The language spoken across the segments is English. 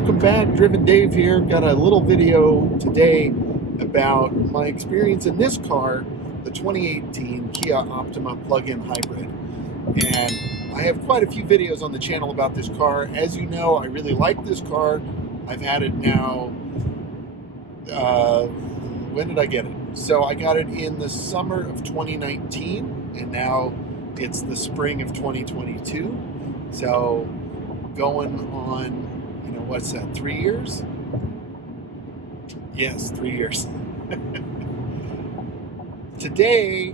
Welcome back, Driven Dave here. Got a little video today about my experience in this car, the 2018 Kia Optima plug-in hybrid. And I have quite a few videos on the channel about this car. As you know, I really like this car. I've had it now, when did I get it? So I got it in the summer of 2019, and now it's the spring of 2022. So going on, what's that, 3 years? Yes, 3 years. Today,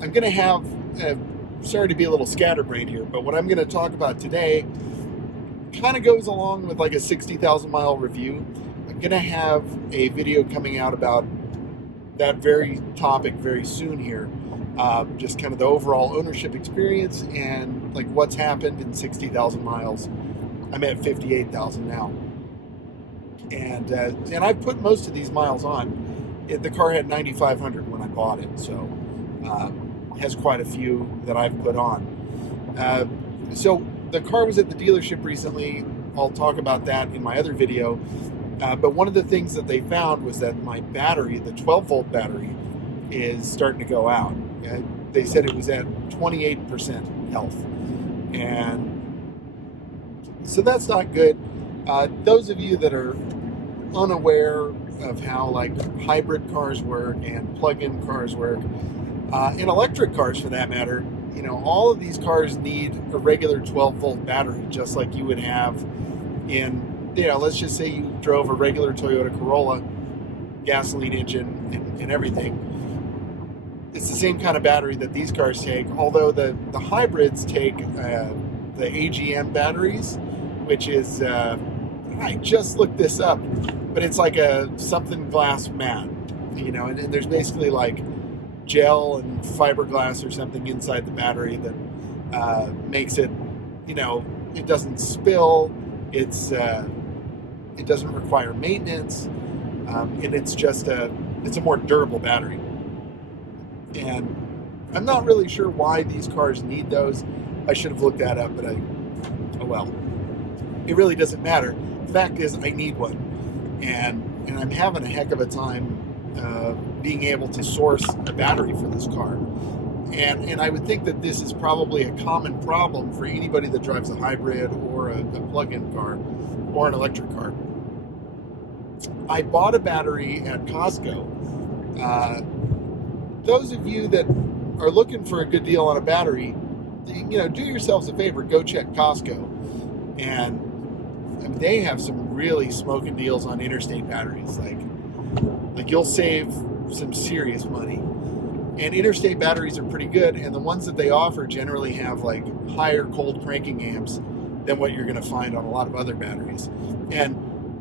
I'm going to have, sorry to be a little scatterbrained here, but what I'm going to talk about today kind of goes along with like a 60,000 mile review. I'm going to have a video coming out about that very topic very soon here. Just kind of the overall ownership experience and like what's happened in 60,000 miles. I'm at 58,000 now. And I put most of these miles on. The car had 9,500 when I bought it, so has quite a few that I've put on. So the car was at the dealership recently. I'll talk about that in my other video. But one of the things that they found was that my battery, the 12-volt battery, is starting to go out. They said it was at 28% health. And so that's not good. Those of you that are unaware of how like hybrid cars work and plug-in cars work, and electric cars for that matter, all of these cars need a regular 12-volt battery, just like you would have in, let's just say you drove a regular Toyota Corolla, gasoline engine and everything. It's the same kind of battery that these cars take, although the hybrids take the AGM batteries, which is, I just looked this up, but it's like a something glass mat, and there's basically like gel and fiberglass or something inside the battery that makes it, it doesn't spill, it doesn't require maintenance, and it's a more durable battery. And I'm not really sure why these cars need those. I should have looked that up, but oh well. It really doesn't matter. The fact is, I need one, and I'm having a heck of a time being able to source a battery for this car. And I would think that this is probably a common problem for anybody that drives a hybrid or a plug-in car or an electric car. I bought a battery at Costco. Those of you that are looking for a good deal on a battery, do yourselves a favor, go check Costco. And they have some really smoking deals on interstate batteries. Like you'll save some serious money. And interstate batteries are pretty good, and the ones that they offer generally have like higher cold cranking amps than what you're going to find on a lot of other batteries. And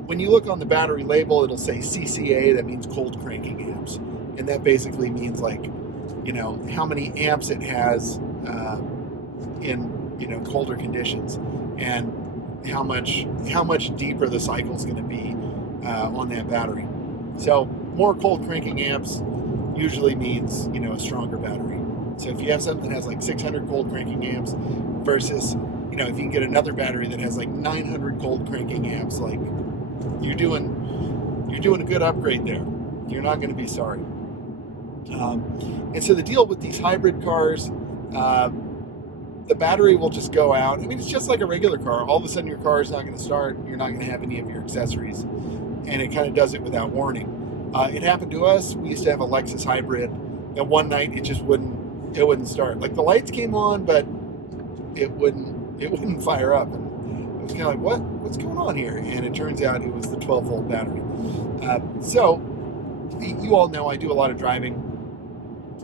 when you look on the battery label, it'll say CCA, that means cold cranking amps. And that basically means like, how many amps it has in colder conditions, and how much deeper the cycle is going to be on that battery. So more cold cranking amps usually means a stronger battery. So if you have something that has like 600 cold cranking amps versus if you can get another battery that has like 900 cold cranking amps, like you're doing a good upgrade there. You're not going to be sorry. And so the deal with these hybrid cars, the battery will just go out. I mean, it's just like a regular car. All of a sudden your car is not going to start. You're not going to have any of your accessories. And it kind of does it without warning. It happened to us. We used to have a Lexus hybrid. And one night it just wouldn't start. Like the lights came on, but it wouldn't fire up. And it was kind of like, what's going on here? And it turns out it was the 12-volt battery. So you all know I do a lot of driving.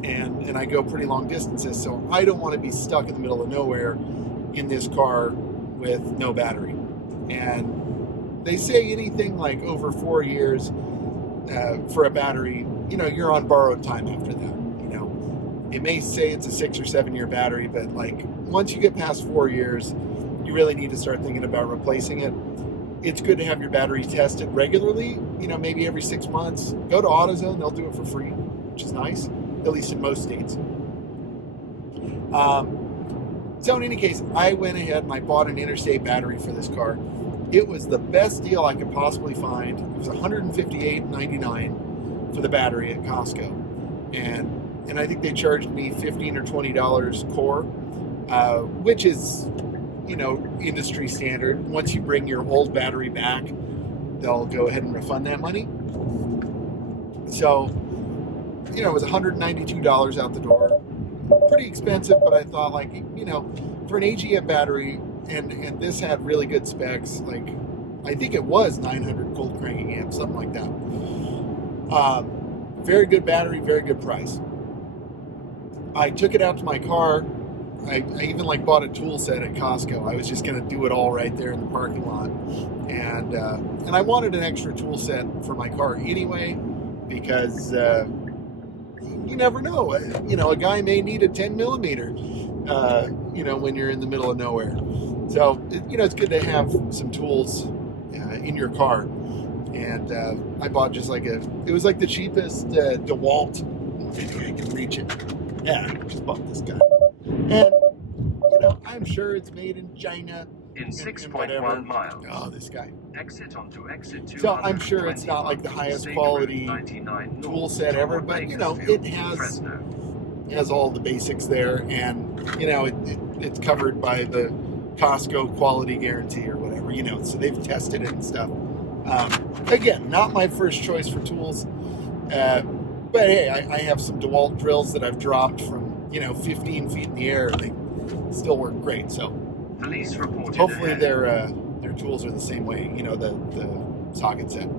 And I go pretty long distances, so I don't want to be stuck in the middle of nowhere in this car with no battery. And they say anything like over 4 years for a battery, you're on borrowed time after that. It may say it's a 6 or 7 year battery, but like once you get past 4 years, you really need to start thinking about replacing it. It's good to have your battery tested regularly, maybe every 6 months. Go to AutoZone, they'll do it for free, which is nice. At least in most states. So in any case, I went ahead and I bought an interstate battery for this car. It was the best deal I could possibly find. It was $158.99 for the battery at Costco, and I think they charged me $15 or $20 core, which is, industry standard. Once you bring your old battery back, they'll go ahead and refund that money. So, it was $192 out the door. Pretty expensive, but I thought, for an AGM battery, and this had really good specs, I think it was 900 cold cranking amps, something like that. Very good battery, very good price. I took it out to my car. I even bought a tool set at Costco. I was just going to do it all right there in the parking lot. And I wanted an extra tool set for my car anyway, because you never know. A guy may need a 10 millimeter, when you're in the middle of nowhere. So, it's good to have some tools in your car. And I bought just it was the cheapest DeWalt. Maybe I can reach it. Yeah, just bought this guy. And, I'm sure it's made in China. In 6.1 miles. Oh, this guy. Exit onto exit 2. So I'm sure it's not the highest quality tool set ever, but, it has all the basics there. And, it's covered by the Costco quality guarantee or whatever, so they've tested it and stuff. Again, not my first choice for tools, but hey, I have some DeWalt drills that I've dropped from 15 feet in the air, and they still work great. So police reported hopefully their tools are the same way, the socket set.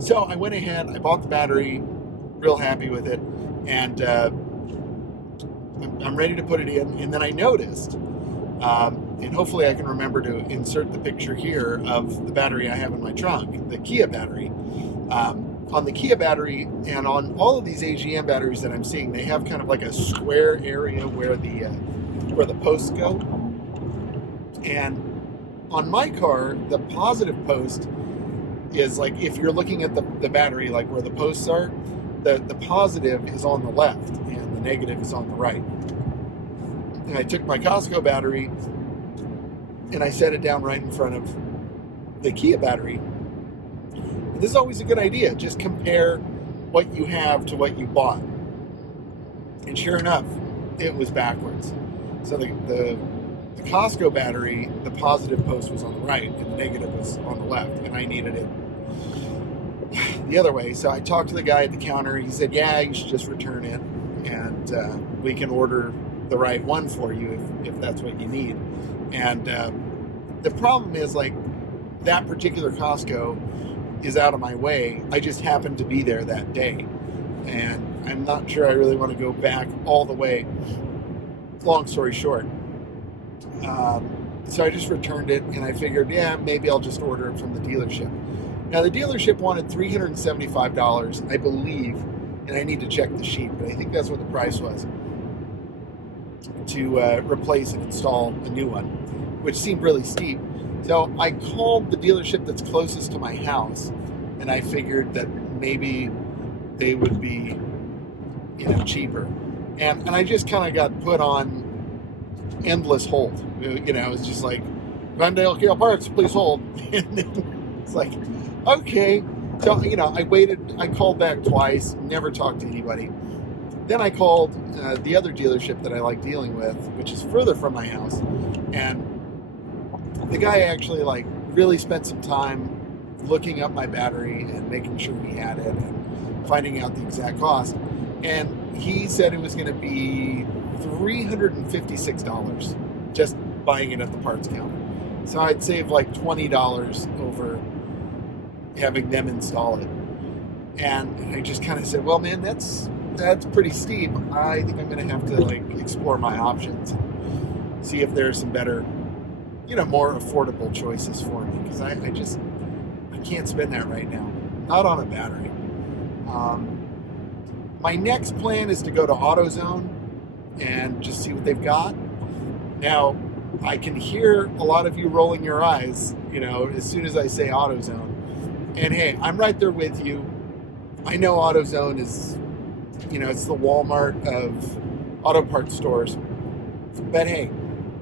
So I went ahead, I bought the battery, real happy with it, and I'm ready to put it in, and then I noticed, and hopefully I can remember to insert the picture here of the battery I have in my trunk, the Kia battery. On the Kia battery and on all of these AGM batteries that I'm seeing, they have kind of a square area where the posts go. And on my car, the positive post is if you're looking at the battery, where the posts are, the positive is on the left and the negative is on the right. And I took my Costco battery and I set it down right in front of the Kia battery. And this is always a good idea. Just compare what you have to what you bought. And sure enough, it was backwards. So the Costco battery, the positive post was on the right and the negative was on the left, and I needed it the other way. So I talked to the guy at the counter. He said, yeah, you should just return it, and we can order the right one for you if that's what you need. And the problem is, that particular Costco is out of my way. I just happened to be there that day, and I'm not sure I really want to go back all the way. Long story short, so I just returned it, and I figured, yeah, maybe I'll just order it from the dealership. Now, the dealership wanted $375, I believe, and I need to check the sheet, but I think that's what the price was, to replace and install a new one, which seemed really steep. So I called the dealership that's closest to my house, and I figured that maybe they would be, cheaper. And I just kind of got put on endless hold. It's just Glendale Kia Parts, please hold. And then it's okay. So, I waited. I called back twice, never talked to anybody. Then I called the other dealership that I like dealing with, which is further from my house. And the guy actually really spent some time looking up my battery and making sure he had it and finding out the exact cost. And he said it was going to be $356 just buying it at the parts counter. So I'd save $20 over having them install it. And I just kind of said, well, man, that's pretty steep. I think I'm going to have to explore my options and see if there's some better, more affordable choices for me, because I can't spend that right now. Not on a battery. My next plan is to go to AutoZone and just see what they've got. Now, I can hear a lot of you rolling your eyes, as soon as I say AutoZone. And hey, I'm right there with you. I know AutoZone is, it's the Walmart of auto parts stores. But hey,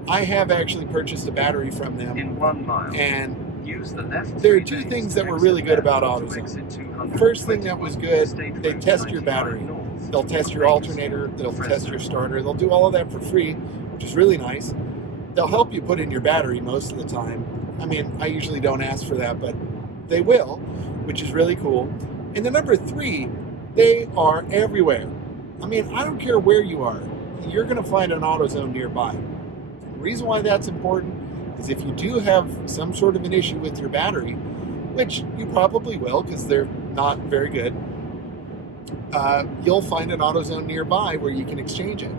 I have actually purchased a battery from them, In 1 mile. and Use the left there are 3 two lanes things to that were exit really good left about onto AutoZone. exit 221 First thing that was good, State they Road test your 99 battery. north They'll to test your Bakersfield, alternator, they'll test Fresno. your starter, they'll do all of that for free, which is really nice. They'll help you put in your battery most of the time. I mean, I usually don't ask for that, but they will, which is really cool. And the number 3, they are everywhere. I mean, I don't care where you are, you're going to find an AutoZone nearby. The reason why that's important is if you do have some sort of an issue with your battery, which you probably will because they're not very good, you'll find an AutoZone nearby where you can exchange it.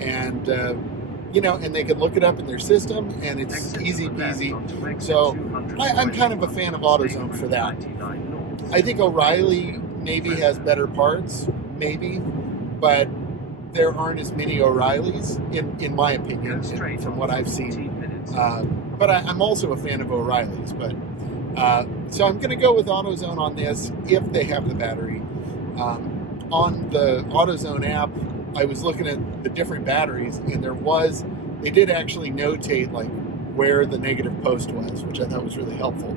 And, and they can look it up in their system, and it's Exit easy to the left peasy. onto exit So 221 I'm kind of a fan of AutoZone for that. State Road 99 north I think O'Reilly maybe has better parts, maybe, but there aren't as many O'Reillys, in my opinion, Go straight from on what for I've seen. 14 minutes. But I'm also a fan of O'Reilly's. But so I'm going to go with AutoZone on this if they have the battery. On the AutoZone app, I was looking at the different batteries, and they did actually notate like where the negative post was, which I thought was really helpful.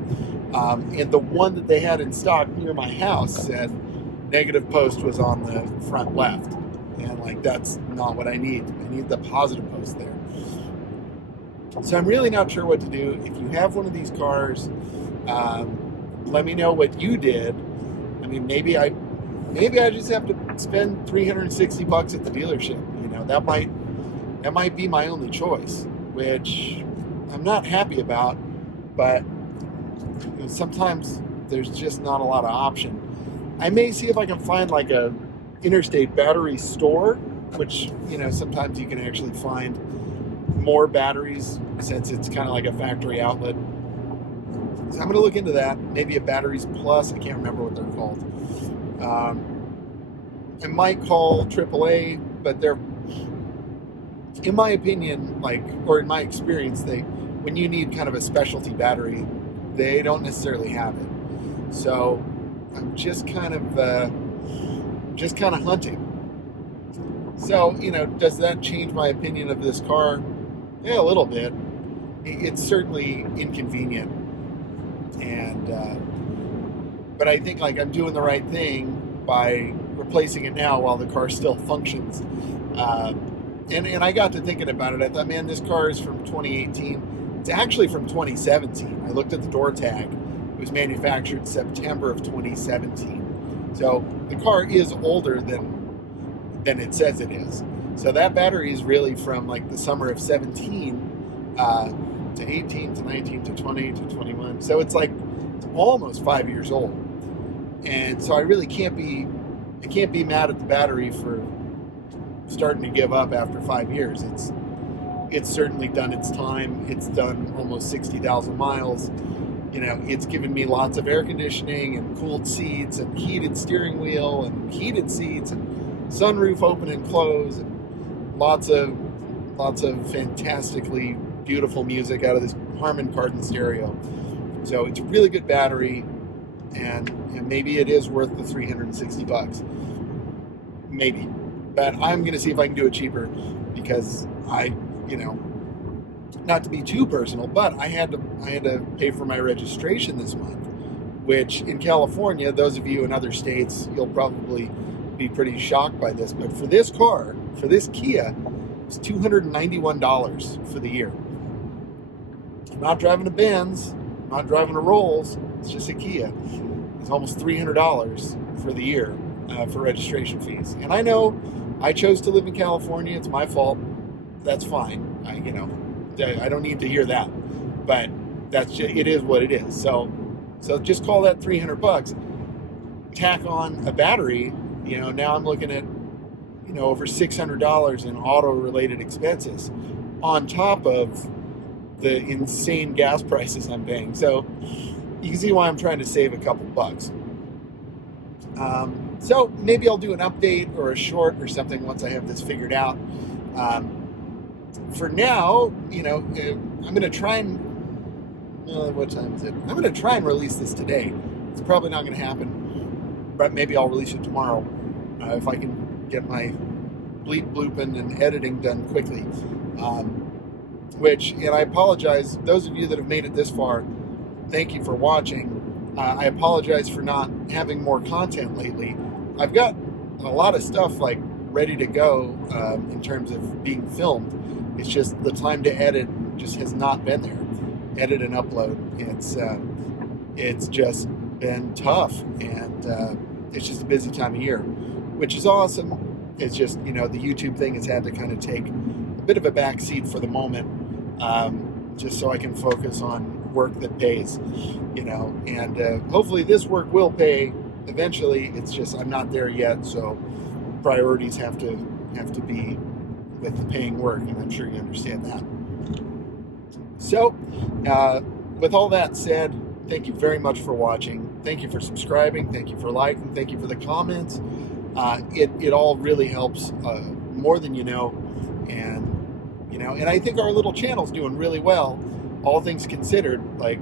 And the one that they had in stock near my house said negative post was on the front left. And like, that's not what I need. I need the positive post there. So I'm really not sure what to do. If you have one of these cars, let me know what you did. I mean, maybe I just have to spend $360 at the dealership. That might be my only choice, which I'm not happy about, but sometimes there's just not a lot of option. I may see if I can find like a interstate battery store, which, sometimes you can actually find more batteries since it's kind of like a factory outlet. So I'm going to look into that. Maybe a Batteries Plus. I can't remember what they're called. I might call AAA, but they're, in my opinion, or in my experience, when you need kind of a specialty battery, they don't necessarily have it. So I'm just kind of hunting. So, does that change my opinion of this car? Yeah, a little bit. It's certainly inconvenient. But I think I'm doing the right thing by replacing it now while the car still functions. And I got to thinking about it. I thought, man, this car is from 2018. It's actually from 2017. I looked at the door tag. It was manufactured September of 2017. So the car is older than it says it is. So that battery is really from the summer of 17 to 18 to 19 to 20 to 21. So it's almost 5 years old. And so I really can't be mad at the battery for starting to give up after 5 years. It's certainly done its time. It's done almost 60,000 miles. It's given me lots of air conditioning and cooled seats and heated steering wheel and heated seats and sunroof open and close and lots of fantastically beautiful music out of this Harman Kardon stereo. So it's a really good battery, and maybe it is worth the $360. Maybe. But I'm going to see if I can do it cheaper, because not to be too personal, but I had to pay for my registration this month, which in California, those of you in other states, you'll probably be pretty shocked by this, but for this car, for this Kia, it's $291 for the year. I'm not driving a Benz, I'm not driving a Rolls, it's just a Kia. It's almost $300 for the year for registration fees. And I know I chose to live in California, it's my fault. That's fine. I don't need to hear that, but it is what it is. So just call that $300. Tack on a battery. Now I'm looking at over $600 in auto-related expenses, on top of the insane gas prices I'm paying. So you can see why I'm trying to save a couple bucks. So maybe I'll do an update or a short or something once I have this figured out. For now, I'm going to try and... what time is it? I'm going to try and release this today. It's probably not going to happen, but maybe I'll release it tomorrow if I can get my bleep blooping and editing done quickly. and I apologize, those of you that have made it this far, thank you for watching. I apologize for not having more content lately. I've got a lot of stuff like ready to go in terms of being filmed. It's just the time to edit just has not been there. Edit and upload. It's just been tough, and it's just a busy time of year, which is awesome. It's just, the YouTube thing has had to kind of take a bit of a back seat for the moment, just so I can focus on work that pays, and hopefully this work will pay eventually. It's just I'm not there yet, so priorities have to be with the paying work, and I'm sure you understand that. So with all that said, thank you very much for watching. Thank you for subscribing. Thank you for liking. Thank you for the comments. It all really helps, more than you know, and I think our little channel's doing really well, all things considered. Like,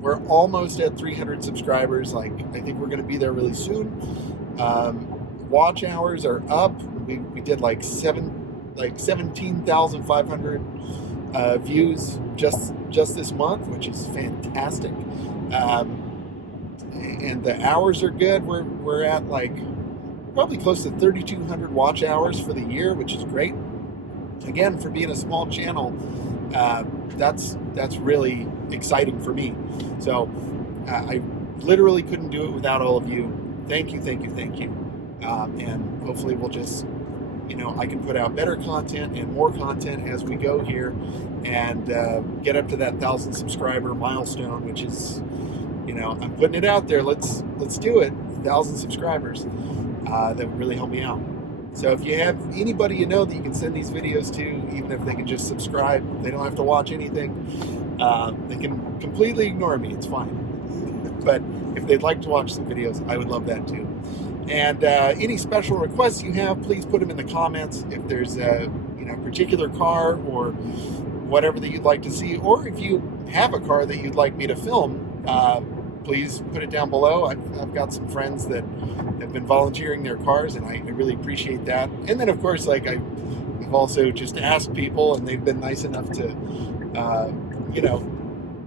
we're almost at 300 subscribers. Like, I think we're going to be there really soon. Watch hours are up. We did like 17,500 views just this month, which is fantastic. And the hours are good. We're at like probably close to 3,200 watch hours for the year, which is great. Again, for being a small channel, that's really exciting for me. So I literally couldn't do it without all of you. Thank you. And hopefully we'll just, I can put out better content and more content as we go here, and get up to that 1,000 subscriber milestone, which is, I'm putting it out there. Let's do it. 1,000 subscribers. That would really help me out. So if you have anybody that you can send these videos to, even if they can just subscribe, they don't have to watch anything. They can completely ignore me. It's fine. But if they'd like to watch some videos, I would love that too. And any special requests you have, please put them in the comments. If there's a particular car or whatever that you'd like to see, or if you have a car that you'd like me to film, please put it down below. I've got some friends that have been volunteering their cars, and I really appreciate that. And then, of course, like I've also just asked people, and they've been nice enough to,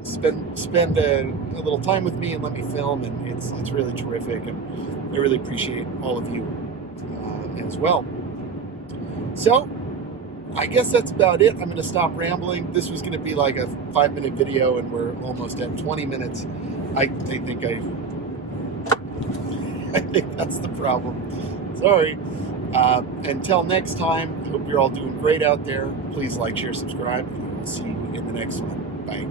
spend a little time with me and let me film, and it's really terrific, and I really appreciate all of you as well. So I guess that's about it. I'm going to stop rambling. This was going to be like a 5-minute video, and we're almost at 20 minutes. I think that's the problem. Sorry. Until next time, I hope you're all doing great out there. Please like, share, subscribe. We'll see you in the next one. Bye.